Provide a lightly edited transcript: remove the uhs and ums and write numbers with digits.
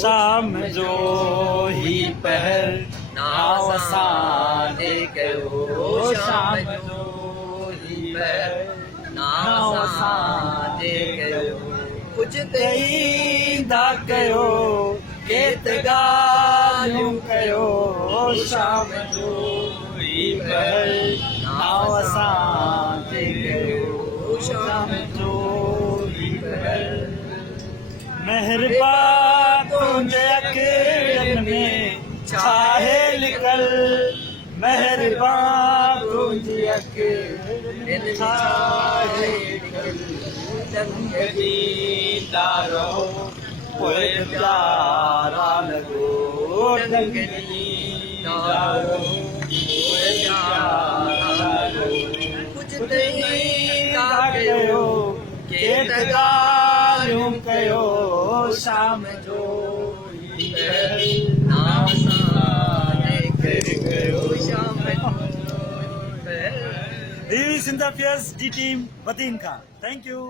शाम जो ही पहर नाव साने कयो शाम जो ही पहर नाव साने कयो कुछ तईंदा कयो केत ॻाल्हियूं कयो शाम जो ही पहर नाव साने कयो शाम जो ही पहर मेहरबान तुंहिंजे अखियुनि में छाहे लिकल मेहरबान तुंहिंजी अखियुनि में छाहे लिकल रंग ॾींदा रहो पोइ प्यारा लॻो रंग ॾींदा रहो पोइ प्यारा लॻो कुझु तईंदा कयो केत ॻाल्हियूं कयो शाम जो ही पहर नाव साने कयो शाम जो ही पहर। टीवी सिंध अफेयर्स जी टीम वतीन खां थैंक यू।